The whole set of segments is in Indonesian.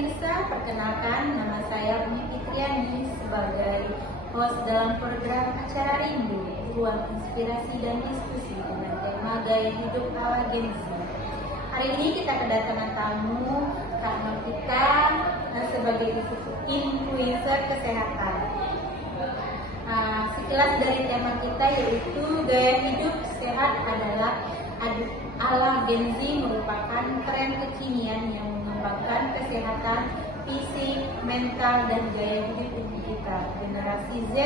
pemirsa, perkenalkan nama saya Umi Fitriani sebagai host dalam program acara Rindu, ruang inspirasi dan diskusi dengan tema gaya hidup ala Gen Z. Hari ini kita kedatangan tamu Kak Novita sebagai influencer kesehatan. Sekilas dari tema kita yaitu gaya hidup sehat adalah ala Gen Z merupakan tren kekinian yang mengembangkan kesehatan fisik, mental, dan gaya hidup kita. Generasi Z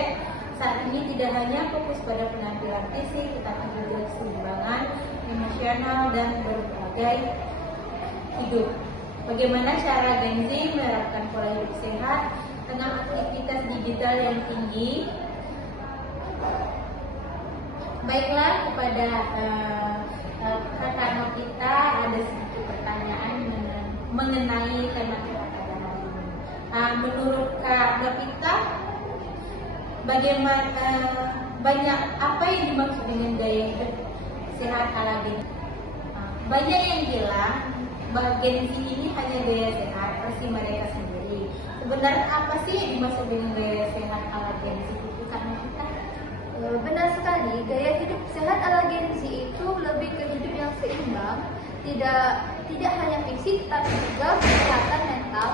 saat ini tidak hanya fokus pada penampilan fisik, tetapi juga keseimbangan emosional dan berbagai hidup. Bagaimana cara Gen Z menerapkan pola hidup sehat tengah aktivitas digital yang tinggi? Baiklah, kepada Kakak Novita ada sedikit pertanyaan mengenai tema kita pada hari ini. Menurut Kak Novita, bagaimana banyak apa yang dimaksud dengan gaya hidup sehat ala Gen Z? Banyak yang bilang bahwa Gen Z ini hanya gaya sehat versi mereka sendiri. Sebenarnya apa sih yang dimaksud dengan gaya sehat ala Gen Z itu, Kak Novita? Benar sekali, gaya hidup sehat ala Gen Z itu lebih ke hidup yang seimbang, tidak hanya fisik tapi juga kesehatan mental,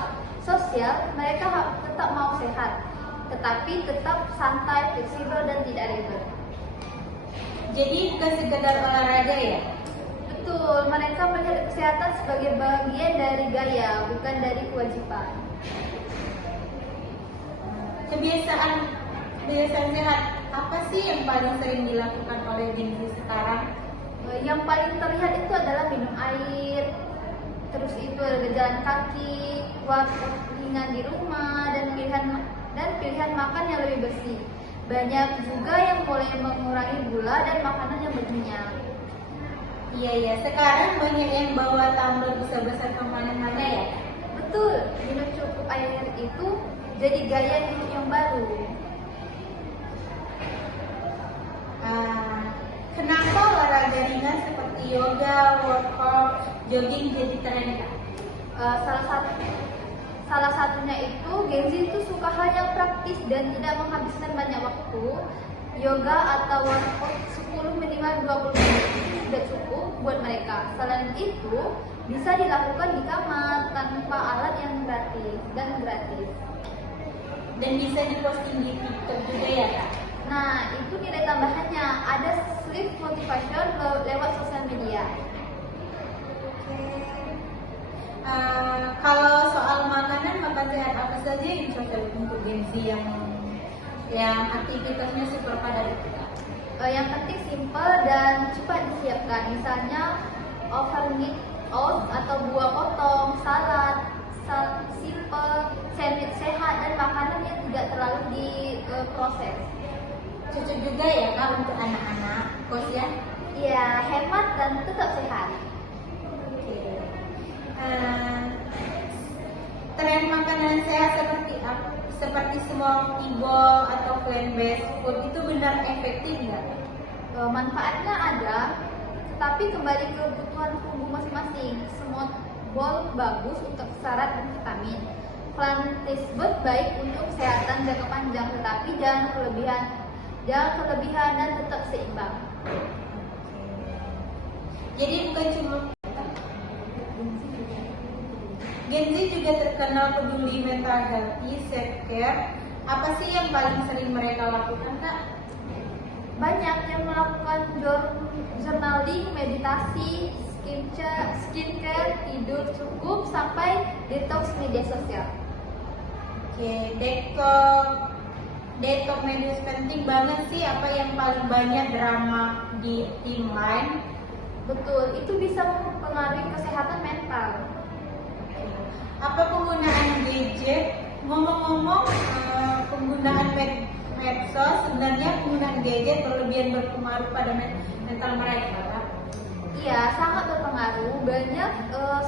sosial. Mereka tetap mau sehat, tetapi tetap santai, fleksibel dan tidak ribet. Jadi bukan sekedar olahraga ya? Betul, mereka melihat kesehatan sebagai bagian dari gaya, bukan dari kewajiban. Kebiasaan sehat apa sih yang paling sering dilakukan oleh Gen Z sekarang? Yang paling terlihat itu adalah minum air, terus itu berjalan kaki, waktu ringan di rumah, dan pilihan makan yang lebih bersih. Banyak juga yang mulai mengurangi gula dan makanan yang berminyak. Iya, sekarang banyak yang bawa tumbler besar-besar kemana-mana ya? Betul, minum cukup air itu jadi gaya hidup yang baru. Kenapa olahraga ringan seperti yoga, workout, jogging jadi tren? Salah satunya itu Gen Z itu suka hal yang praktis dan tidak menghabiskan banyak waktu. Yoga atau workout 10 minimal 20 menit sudah cukup buat mereka. Selain itu bisa dilakukan di kamar tanpa alat yang gratis. Dan bisa diposting di TikTok juga ya, Kak? Nah, itu nilai tambahannya, ada sleep motivation lewat sosial media. Kalau soal makan sehat apa saja yang cocok untuk Gen Z yang aktivitasnya super padat? Yang penting simple dan cepat disiapkan, misalnya overnight oats atau buah potong, salad simple, sandwich sehat, dan makanan yang tidak terlalu diproses. Cocok juga ya, Kak, untuk anak-anak kos ya? Iya, hemat dan tetap sehat. Tren makanan sehat seperti smoothie bowl atau plant-based food itu benar efektif nggak? Manfaatnya ada, tapi kembali ke kebutuhan tubuh masing-masing. Smoothie bowl bagus untuk syarat dan vitamin. Plant-based food baik untuk kesehatan jangka panjang, tetapi jangan kelebihan dan tetap seimbang. Jadi bukan cuma Gen Z juga terkenal peduli mental healthy, self-care. Apa sih yang paling sering mereka lakukan, Kak? Banyak yang melakukan journaling, meditasi, skincare, tidur cukup, sampai detox media sosial. Detox media penting banget sih. Apa yang paling banyak drama di timeline? Betul, itu bisa mempengaruhi kesehatan mental. Apa penggunaan gadget? Ngomong-ngomong, penggunaan medsos, sebenarnya penggunaan gadget berlebihan berpengaruh pada mental mereka, Kak? Iya, sangat berpengaruh. Banyak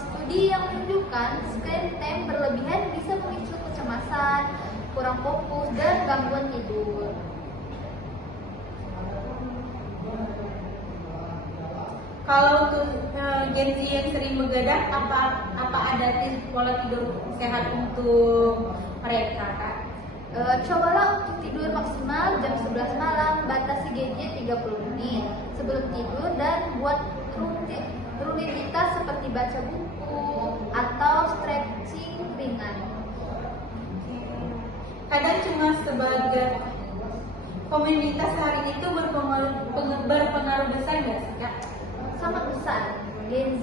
studi yang menunjukkan screen time berlebihan bisa memicu kecemasan, kurang fokus, dan gangguan tidur. Kalau untuk Gen Z yang sering begadang, apa ada pola tidur sehat untuk mereka, Kak? Cobalah untuk tidur maksimal jam 11 malam, batasi gadget 30 menit sebelum tidur, dan buat rutinitas seperti baca buku atau stretching ringan. Kadang cuma sebagai komunitas hari itu berpengaruh besar nggak sih, Kak? Sangat besar. Gen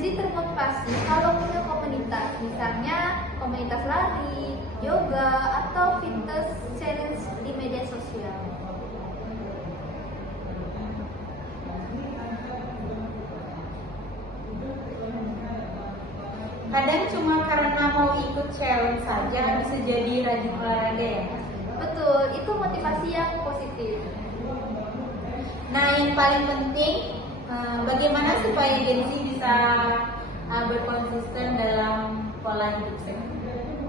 Z termotivasi kalau punya komunitas, misalnya komunitas lari, yoga, atau fitness challenge di media sosial. Kadang cuma karena mau ikut challenge saja bisa jadi rajin olahraga ya. Betul, itu motivasi yang positif. Nah, yang paling penting bagaimana supaya Gen Z bisa berkonsisten dalam pola hidup sehat?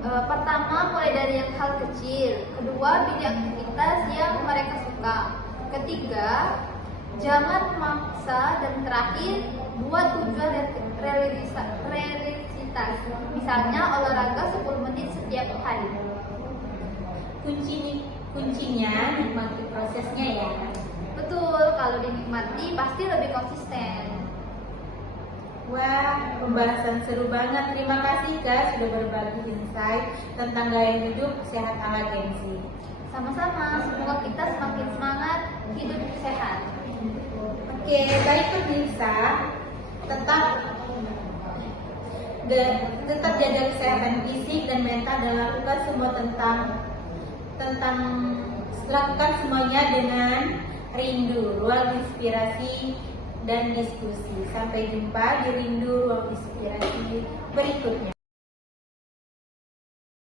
Pertama, mulai dari yang hal kecil. Kedua, pilih aktivitas yang mereka suka. Ketiga, jangan maksa. Dan terakhir, buat tujuan realitas. Misalnya olahraga 10 menit setiap hari. Kuncinya nikmati prosesnya ya. Betul, kalau dinikmati pasti lebih konsisten. Wah, pembahasan seru banget. Terima kasih Kak sudah berbagi insight tentang gaya hidup sehat ala Gen Z. Sama-sama, semoga kita semakin semangat hidup sehat. Oke, baik pemirsa, tetap jaga kesehatan fisik dan mental dan lakukan lakukan semuanya dengan rindu, ruang inspirasi dan diskusi. Sampai jumpa di rindu ruang inspirasi berikutnya.